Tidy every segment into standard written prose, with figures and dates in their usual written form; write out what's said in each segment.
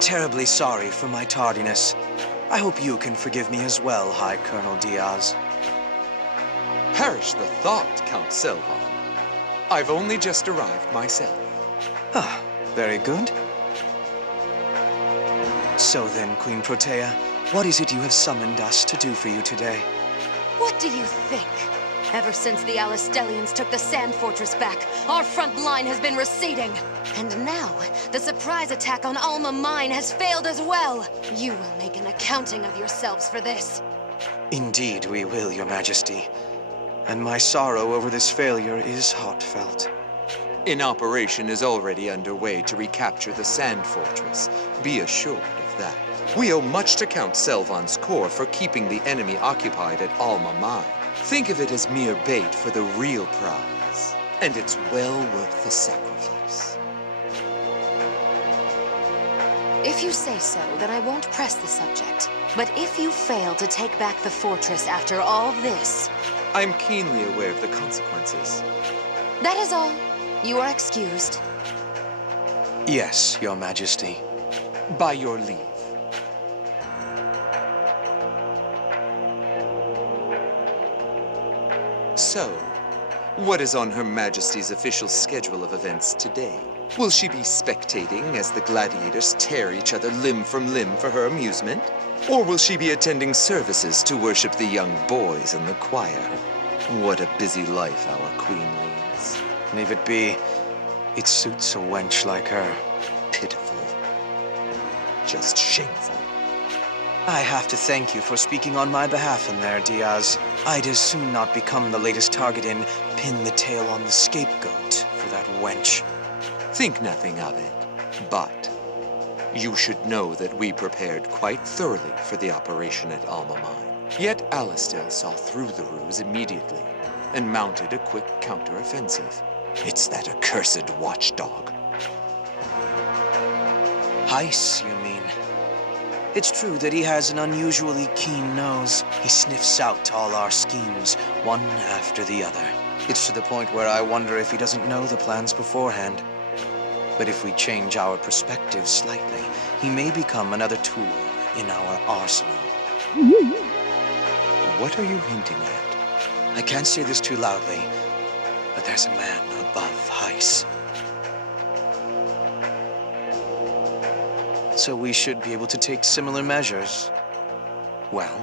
terribly sorry for my tardiness. I hope you can forgive me as well, High Colonel Diaz. Perish the thought, Count Selvan. I've only just arrived myself. Ah, very good. So then, Queen Protea, what is it you have summoned us to do for you today? What do you think? Ever since the Alistelians took the Sand Fortress back, our front line has been receding. And now, the surprise attack on Alma Mine has failed as well. You will make an accounting of yourselves for this. Indeed we will, Your Majesty. And my sorrow over this failure is heartfelt. An operation is already underway to recapture the Sand Fortress. Be assured of that. We owe much to Count Selvan's corps for keeping the enemy occupied at Alma Mine. Think of it as mere bait for the real prize. And it's well worth the sacrifice. If you say so, then I won't press the subject. But if you fail to take back the fortress after all this... I'm keenly aware of the consequences. That is all. You are excused. Yes, Your Majesty. By your leave. So, what is on Her Majesty's official schedule of events today? Will she be spectating as the gladiators tear each other limb from limb for her amusement? Or will she be attending services to worship the young boys in the choir? What a busy life our queen leads. Leave it be. It suits a wench like her. Pitiful. Just shameful. I have to thank you for speaking on my behalf in there, Diaz. I'd as soon not become the latest target in Pin the Tail on the Scapegoat for that wench. Think nothing of it. But you should know that we prepared quite thoroughly for the operation at Alma Mine. Yet Alistel saw through the ruse immediately and mounted a quick counter-offensive. It's that accursed watchdog. Heiss, you mean? It's true that he has an unusually keen nose. He sniffs out all our schemes, one after the other. It's to the point where I wonder if he doesn't know the plans beforehand. But if we change our perspective slightly, he may become another tool in our arsenal. What are you hinting at? I can't say this too loudly, but there's a man above Heiss. So we should be able to take similar measures. Well?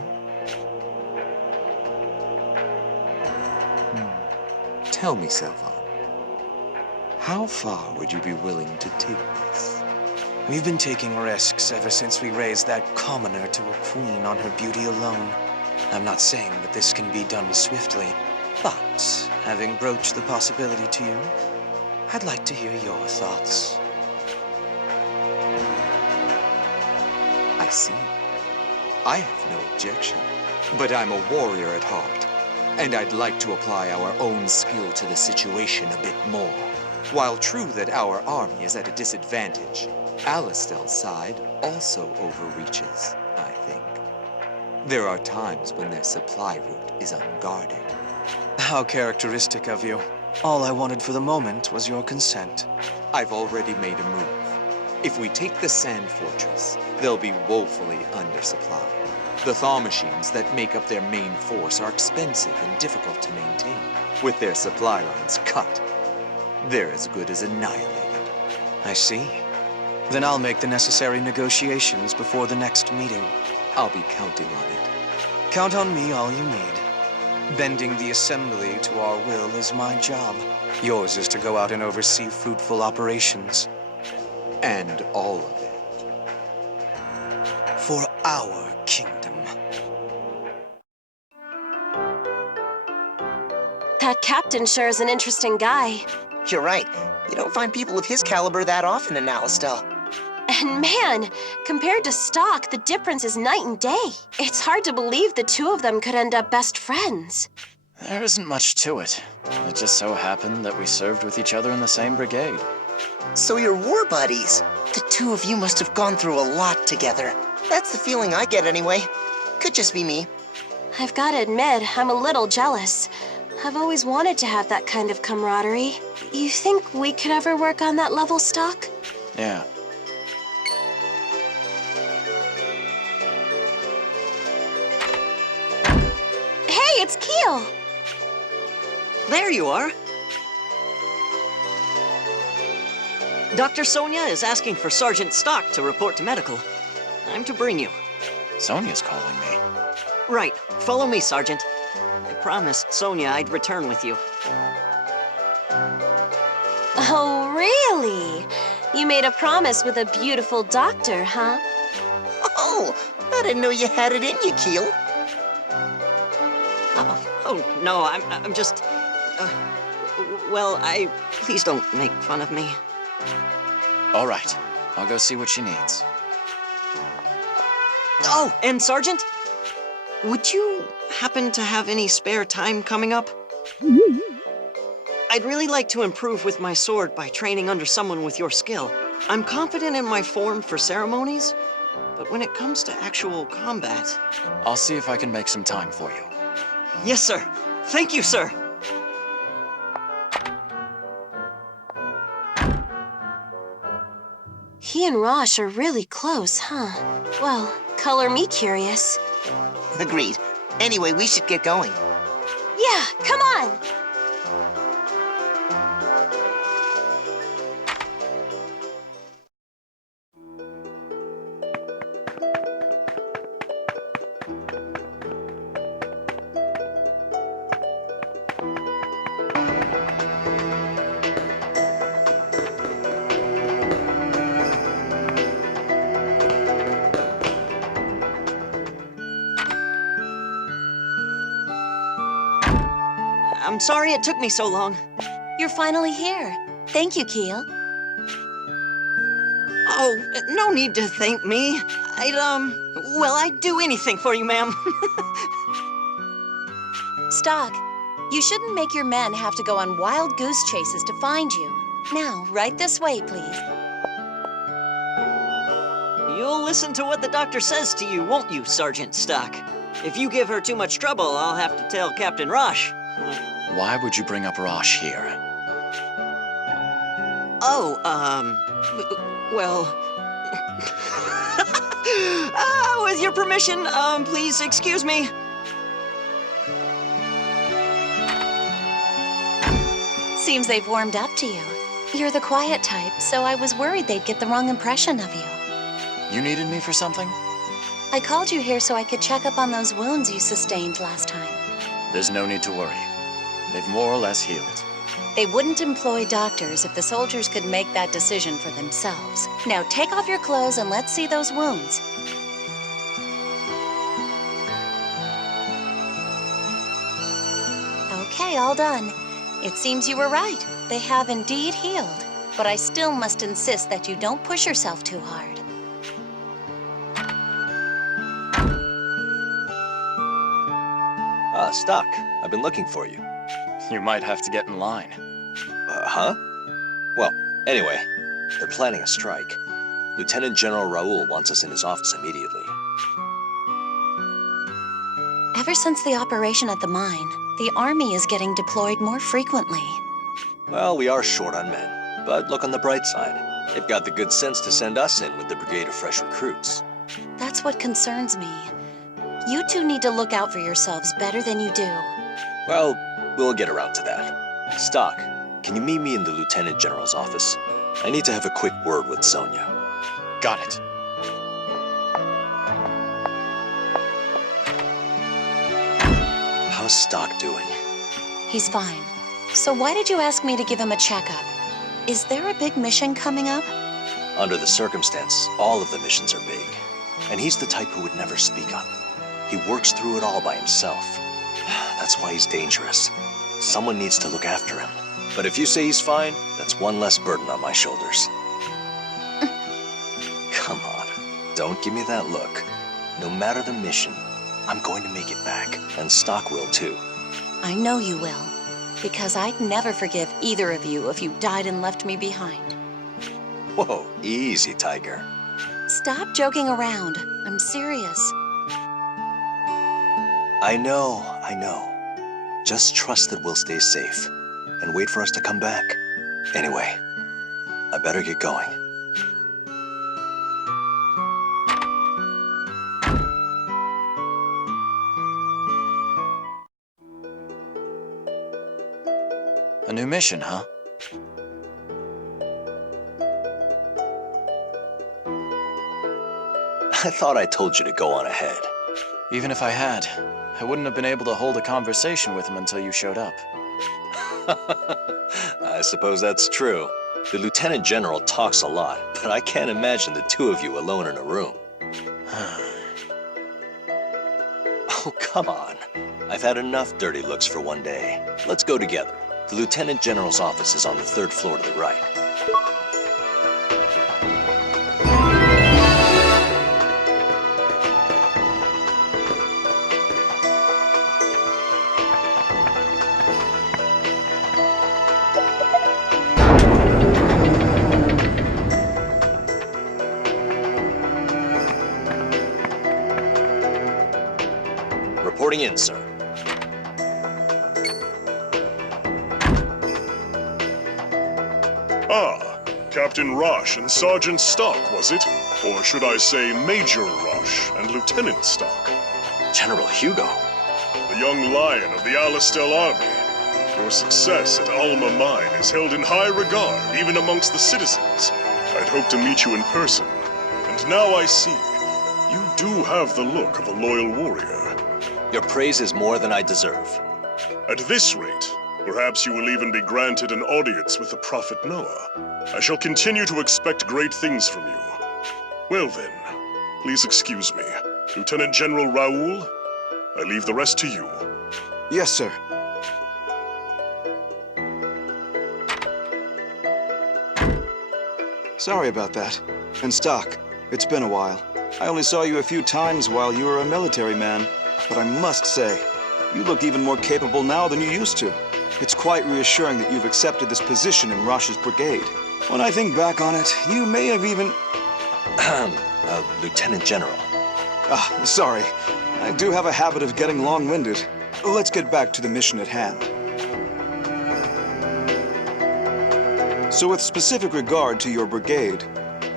Tell me, Selvan. How far would you be willing to take this? We've been taking risks ever since we raised that commoner to a queen on her beauty alone. I'm not saying that this can be done swiftly, but having broached the possibility to you, I'd like to hear your thoughts. I see. I have no objection. But I'm a warrior at heart, and I'd like to apply our own skill to the situation a bit more. While true that our army is at a disadvantage, Alistel's side also overreaches, I think. There are times when their supply route is unguarded. How characteristic of you. All I wanted for the moment was your consent. I've already made a move. If we take the Sand Fortress, they'll be woefully undersupplied. The thaw machines that make up their main force are expensive and difficult to maintain. With their supply lines cut, they're as good as annihilated. I see. Then I'll make the necessary negotiations before the next meeting. I'll be counting on it. Count on me all you need. Bending the assembly to our will is my job. Yours is to go out and oversee fruitful operations. And all of it. For our kingdom. That captain sure is an interesting guy. You're right. You don't find people of his caliber that often in Alistel. And man, compared to Stocke, the difference is night and day. It's hard to believe the two of them could end up best friends. There isn't much to it. It just so happened that we served with each other in the same brigade. So you're war buddies. The two of you must have gone through a lot together. That's the feeling I get anyway. Could just be me. I've got to admit, I'm a little jealous. I've always wanted to have that kind of camaraderie. You think we could ever work on that level, Stocke? Yeah. Keel! There you are. Dr. Sonia is asking for Sergeant Stocke to report to medical. I'm to bring you. Sonia's calling me. Right. Follow me, Sergeant. I promised Sonia I'd return with you. Oh, really? You made a promise with a beautiful doctor, huh? Oh, I didn't know you had it in you, Keel. Oh no, I'm just... well, please don't make fun of me. All right, I'll go see what she needs. Oh, and Sergeant? Would you happen to have any spare time coming up? I'd really like to improve with my sword by training under someone with your skill. I'm confident in my form for ceremonies, but when it comes to actual combat... I'll see if I can make some time for you. Yes, sir. Thank you, sir. He and Rosh are really close, huh? Well, color me curious. Agreed. Anyway, we should get going. Yeah, come on! I'm sorry it took me so long. You're finally here. Thank you, Keel. Oh, no need to thank me. I'd do anything for you, ma'am. Stocke, you shouldn't make your men have to go on wild goose chases to find you. Now, right this way, please. You'll listen to what the doctor says to you, won't you, Sergeant Stocke? If you give her too much trouble, I'll have to tell Captain Rosh. Why would you bring up Rosh here? Oh, well... with your permission, please excuse me. Seems they've warmed up to you. You're the quiet type, so I was worried they'd get the wrong impression of you. You needed me for something? I called you here so I could check up on those wounds you sustained last time. There's no need to worry. They've more or less healed. They wouldn't employ doctors if the soldiers could make that decision for themselves. Now take off your clothes and let's see those wounds. Okay, all done. It seems you were right. They have indeed healed. But I still must insist that you don't push yourself too hard. Ah, Stocke. I've been looking for you. You might have to get in line. Huh? Well, anyway, they're planning a strike. Lieutenant General Raoul wants us in his office immediately. Ever since the operation at the mine, the army is getting deployed more frequently. Well, we are short on men, but look on the bright side. They've got the good sense to send us in with the brigade of fresh recruits. That's what concerns me. You two need to look out for yourselves better than you do. Well, we'll get around to that. Stocke, can you meet me in the Lieutenant General's office? I need to have a quick word with Sonia. Got it. How's Stocke doing? He's fine. So why did you ask me to give him a checkup? Is there a big mission coming up? Under the circumstance, all of the missions are big. And he's the type who would never speak up. He works through it all by himself. That's why he's dangerous. Someone needs to look after him. But if you say he's fine, that's one less burden on my shoulders. Come on, don't give me that look. No matter the mission, I'm going to make it back, and Stocke will too. I know you will, because I'd never forgive either of you if you died and left me behind. Whoa, easy, Tiger. Stop joking around. I'm serious. I know. Just trust that we'll stay safe, and wait for us to come back. Anyway, I better get going. new mission, huh? I thought I told you to go on ahead. Even if I had, I wouldn't have been able to hold a conversation with him until you showed up. I suppose that's true. The Lieutenant General talks a lot, but I can't imagine the two of you alone in a room. Oh, come on. I've had enough dirty looks for one day. Let's go together. The Lieutenant General's office is on the 3rd floor to the right. Reporting in, sir. Ah, Captain Roche and Sergeant Stocke, was it? Or should I say Major Roche and Lieutenant Stocke? General Hugo. The young lion of the Alistel army. Your success at Alma Mine is held in high regard, even amongst the citizens. I'd hoped to meet you in person. And now I see, you do have the look of a loyal warrior. Your praise is more than I deserve. At this rate, perhaps you will even be granted an audience with the Prophet Noah. I shall continue to expect great things from you. Well then, please excuse me. Lieutenant General Raoul, I leave the rest to you. Yes, sir. Sorry about that. And Stocke, it's been a while. I only saw you a few times while you were a military man. But I must say, you look even more capable now than you used to. It's quite reassuring that you've accepted this position in Roche's brigade. When I think back on it, you may have even... Lieutenant General. Sorry. I do have a habit of getting long-winded. Let's get back to the mission at hand. So with specific regard to your brigade,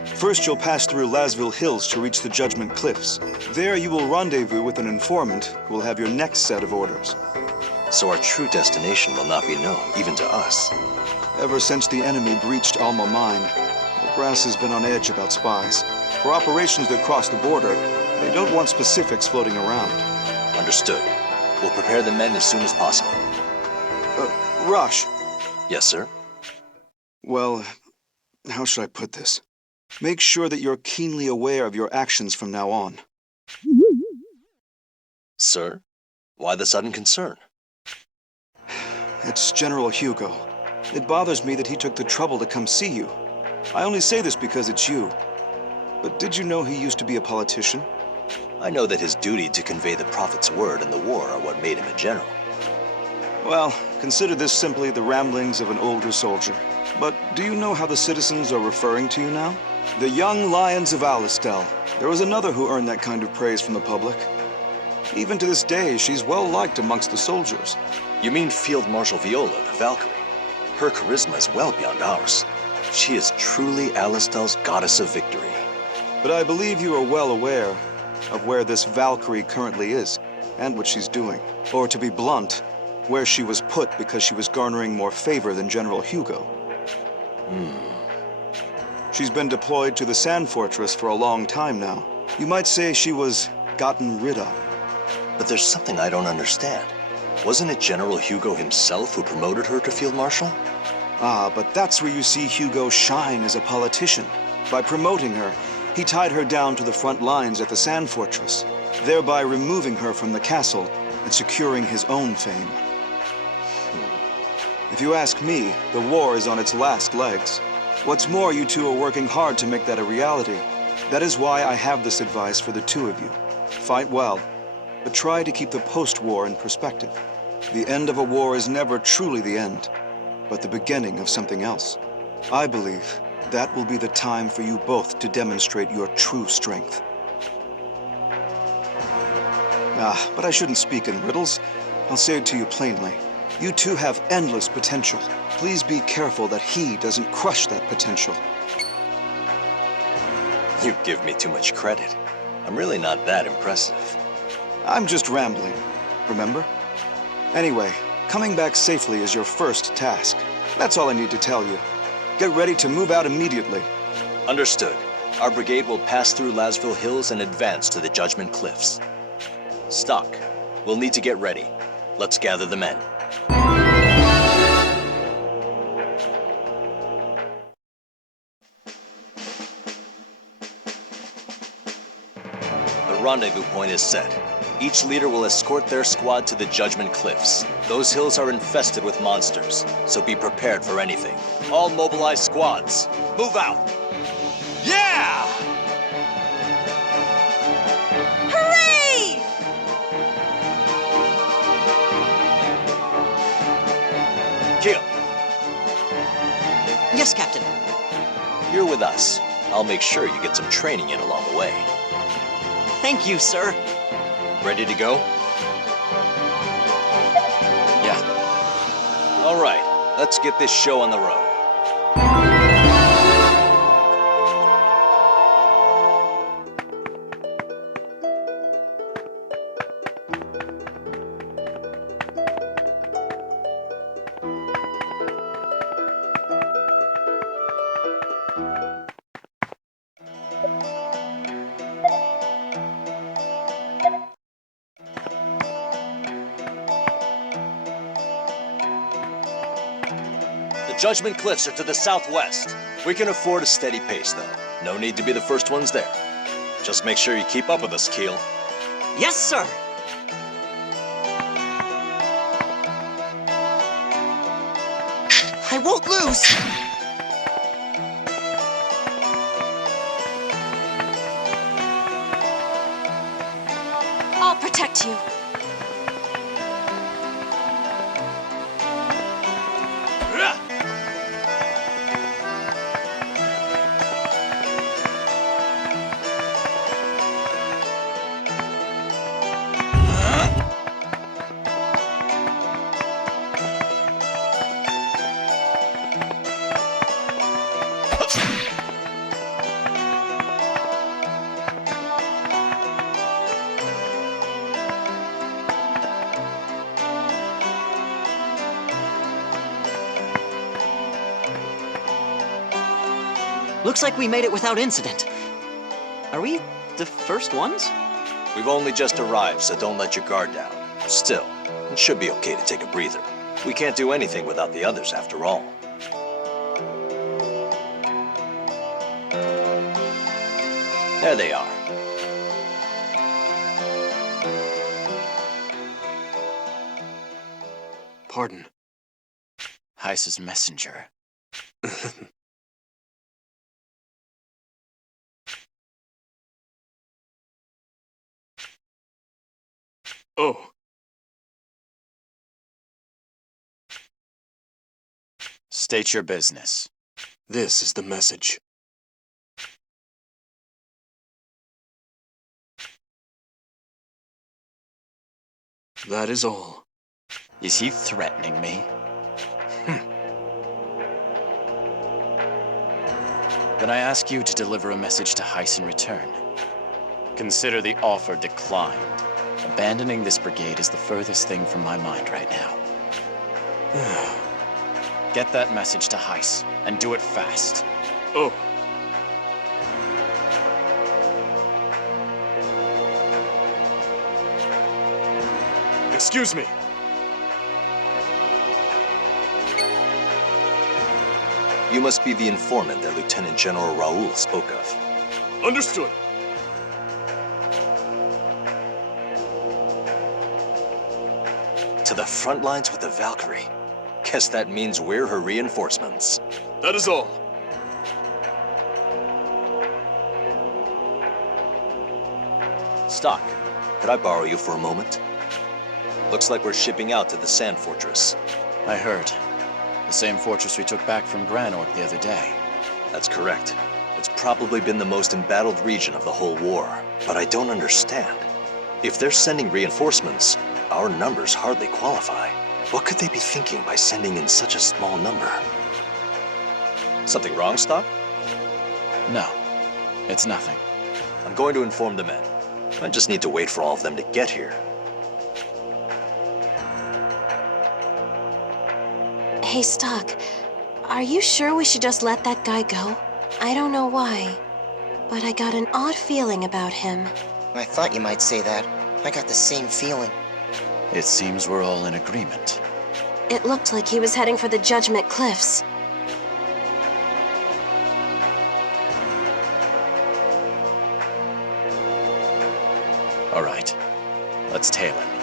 first you'll pass through Lasville Hills to reach the Judgment Cliffs. There you will rendezvous with an informant who will have your next set of orders. So our true destination will not be known, even to us. Ever since the enemy breached Alma Mine, the brass has been on edge about spies. For operations that cross the border, they don't want specifics floating around. Understood. We'll prepare the men as soon as possible. Roche. Yes, sir? Well, how should I put this? Make sure that you're keenly aware of your actions from now on. Sir? Why the sudden concern? It's General Hugo. It bothers me that he took the trouble to come see you. I only say this because it's you. But did you know he used to be a politician? I know that his duty to convey the Prophet's word in the war are what made him a general. Well, consider this simply the ramblings of an older soldier. But do you know how the citizens are referring to you now? The young lions of Alistel. There was another who earned that kind of praise from the public. Even to this day, she's well liked amongst the soldiers. You mean Field Marshal Viola, the Valkyrie? Her charisma is well beyond ours. She is truly Alistel's goddess of victory. But I believe you are well aware of where this Valkyrie currently is, and what she's doing. Or to be blunt, where she was put because she was garnering more favor than General Hugo. She's been deployed to the Sand Fortress for a long time now. You might say she was gotten rid of. But there's something I don't understand. Wasn't it General Hugo himself who promoted her to Field Marshal? Ah, but that's where you see Hugo shine as a politician. By promoting her, he tied her down to the front lines at the Sand Fortress, thereby removing her from the castle and securing his own fame. If you ask me, the war is on its last legs. What's more, you two are working hard to make that a reality. That is why I have this advice for the two of you. Fight well, but try to keep the post-war in perspective. The end of a war is never truly the end, but the beginning of something else. I believe that will be the time for you both to demonstrate your true strength. But I shouldn't speak in riddles. I'll say it to you plainly. You two have endless potential. Please be careful that he doesn't crush that potential. You give me too much credit. I'm really not that impressive. I'm just rambling, remember? Anyway, Coming back safely is your first task. That's all I need to tell you. Get ready to move out immediately. Understood. Our brigade will pass through Lasville Hills and advance to the Judgment Cliffs. Stocke, we'll need to get ready. Let's gather the men. The rendezvous point is set. Each leader will escort their squad to the Judgment Cliffs. Those hills are infested with monsters, so be prepared for anything. All mobilized squads, move out! Yeah! Hooray! Kill, Yes, Captain. you're with us. I'll make sure you get some training in along the way. Thank you, sir. Ready to go? Yeah. All right, let's get this show on the road. The Judgment Cliffs are to the southwest. We can afford a steady pace, though. No need to be the first ones there. Just make sure you keep up with us, Keel. Yes, sir. I won't lose! I'll protect you. Looks like we made it without incident. Are we the first ones? We've only just arrived, so don't let your guard down. Still, it should be okay to take a breather. We can't do anything without the others, after all. There they are. Pardon. Heiss's messenger. Oh, State your business. this is the message. That is all. Is he threatening me? Then I ask you to deliver a message to Heiss in return. Consider the offer declined. Abandoning this brigade is the furthest thing from my mind right now. Get that message to Heiss, and do it fast. Oh. Excuse me. You must be the informant that Lieutenant General Raoul spoke of. Understood. To the front lines with the Valkyrie. Guess that means we're her reinforcements. That is all. Stocke, could I borrow you for a moment? Looks like we're shipping out to the Sand Fortress. I heard. The same fortress we took back from Granork the other day. That's correct. It's probably been the most embattled region of the whole war. But I don't understand. If they're sending reinforcements, our numbers hardly qualify. What could they be thinking by sending in such a small number? Something wrong, Stocke? No, it's nothing. I'm going to inform the men. I just need to wait for all of them to get here. Hey, Stocke, are you sure we should just let that guy go? I don't know why, but I got an odd feeling about him. I thought you might say that. I got the same feeling. It seems we're all in agreement. It looked like he was heading for the Judgment Cliffs. All right, let's tail him.